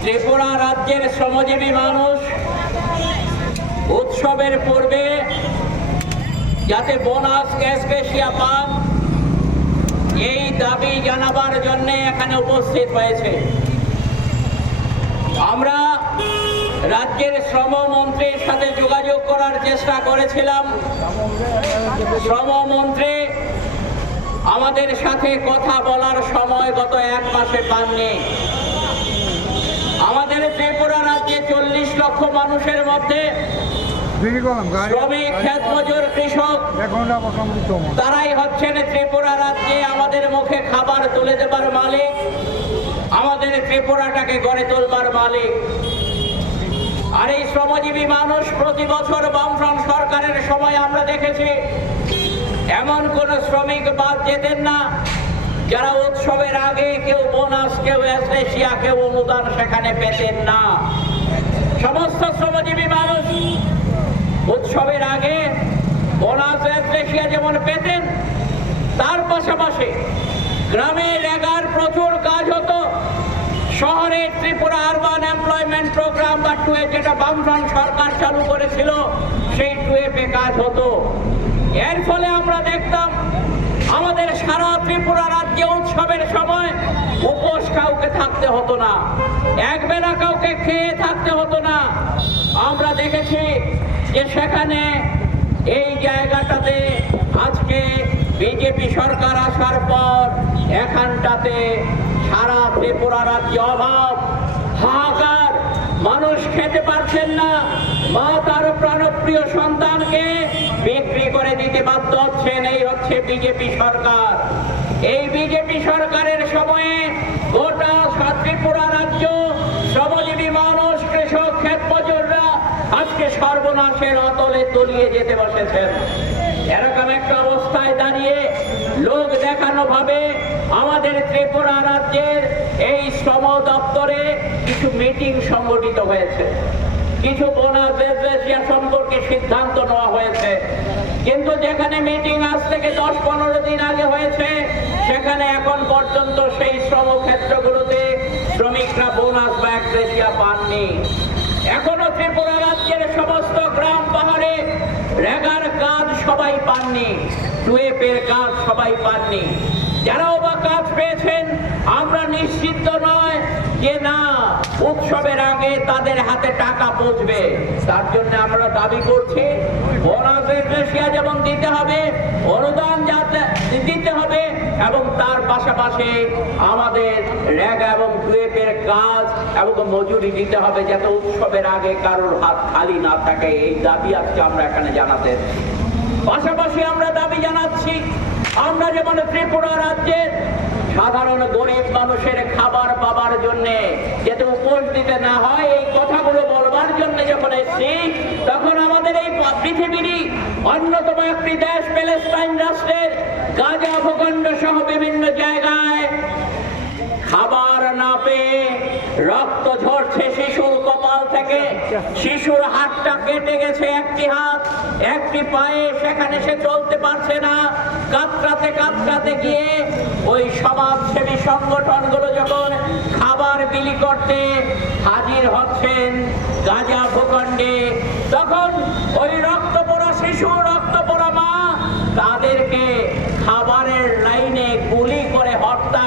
ত্রিপুরা রাজ্যের শ্রমজীবী মানুষ, উৎসবের পূর্বে যাতে বোনাস গ্যাসিয়া পান, এই দাবি জানাবার জন্য এখানে উপস্থিত হয়েছে। আমরা রাজ্যের শ্রমমন্ত্রীর সাথে যোগাযোগ করার চেষ্টা করেছিলাম। শ্রমমন্ত্রী আমাদের সাথে কথা বলার সময় গত এক মাসে পাননি। আমাদের ত্রিপুরা রাজ্যে চল্লিশ লক্ষ মানুষের মধ্যে শ্রমিক খেত মজুর কৃষক তারাই হচ্ছেন ত্রিপুরা রাজ্যে আমাদের মুখে খাবার তুলে দেবার মালিক। আমাদের ত্রিপুরাটাকে গড়ে তোলবার মালিক। আর এই শ্রমজীবী মানুষ প্রতি বছর বামফ্রন্ট সরকারের সময় আমরা দেখেছি এমন কোন শ্রমিক বাদ যেতেন না। যারা উৎসবের আগে কেউ বোনাস, কেউ এসেশিয়া, কেউ অনুদান সেখানে পেতেন না। সমস্ত শ্রমজীবী মানুষ উৎসবের আগে বোনাস, এসেশিয়া যেমন পেতেন, তার পাশাপাশি গ্রামে রেগার প্রচুর কাজ হতো। শহরে ত্রিপুরা আরবান এমপ্লয়মেন্ট প্রোগ্রাম বা টুয়ে যেটা বামফ্রন্ট সরকার চালু করেছিল, সেই টুয়েপে কাজ হতো। এর ফলে আমরা দেখতাম, আমাদের সারা ত্রিপুরা রাজ্যে উৎসবের সময় উপোস কাউকে থাকতে হতো না। এক বেলা কাউকে খেয়ে থাকতে হতো না। আমরা দেখেছি যে সেখানে এই জায়গাটাতে আজকে বিজেপি সরকার আসার পর এখানটাতে সারা ত্রিপুরা রাজ্যে অভাব। হাহাকার। মানুষ খেতে পারছেন না। মা তার প্রাণপ্রিয় সন্তানকে করে দিতে বাধ্য হচ্ছেন, এই হচ্ছে বিজেপি সরকার। এই বিজেপি সরকারের সময়ে গোটা ত্রিপুরা রাজ্য শ্রমজীবী মানুষ, কৃষক ক্ষেত মজুররা আজকে সর্বনাশের অতলে তলিয়ে যেতে বসেছেন। এরকম একটা অবস্থায় দাঁড়িয়ে লোক দেখানো ভাবে আমাদের ত্রিপুরা রাজ্যের এই শ্রম দপ্তরে কিছু মিটিং সংগঠিত হয়েছে। কিছু বোনাস সম্পর্কে সিদ্ধান্ত নেওয়া হয়েছে। কিন্তু যেখানে মিটিং আজ থেকে দশ পনেরো দিন আগে হয়েছে, সেখানে এখন পর্যন্ত সেই শ্রম ক্ষেত্রগুলোতে শ্রমিকরা বোনাস বা একরেশিয়া পাননি। এখনও ত্রিপুরা রাজ্যের সমস্ত গ্রাম পাহাড়ে রেগার কাজ সবাই পাননি, টুয়েপের কাজ সবাই পাননি। যারাও বা কাজ পেয়েছেন, আমরা নিশ্চিত নয় যে না, উৎসবের আগে তাদের হাতে টাকা পৌঁছবে। তার জন্য আমরা দাবি করছি দিতে হবে, অনুদান যাতে দিতে হবে, এবং তার পাশাপাশি আমাদের এবং কাজ এবং মজুরি দিতে হবে যাতে উৎসবের আগে কারোর হাত খালি না থাকে। এই দাবি আজকে আমরা এখানে জানাতে পাশাপাশি আমরা দাবি জানাচ্ছি, আমরা যেমন ত্রিপুরা রাজ্যের সাধারণ গরিব মানুষের খাবার পাবার জন্য যাতে উপোস দিতে না হয়, এই কথাগুলো বলবার জন্য যখন এসছি, তখন পৃথিবীরই অন্যতম একটি দেশ, প্যালেস্টাইন রাষ্ট্রের গাজা ভূখণ্ড সহ বিভিন্ন জায়গায় খাবার না পেয়ে রক্ত ঝরছে শিশুর কপাল থেকে। শিশুর হাতটা কেটে গেছে একটি হাত, একটি পায়ে, সেখানে সে চলতে পারছে না। কাতরাতে কাতরাতে গিয়ে ওই সমাজসেবী সংগঠনগুলো যখন বিলি করতে হাজির হচ্ছেন গাজা ভূখণ্ডে। তখন ওই রক্ত পড়া শিশু, রক্ত পড়া মা তাদেরকে খাবারের লাইনে গুলি করে হত্যা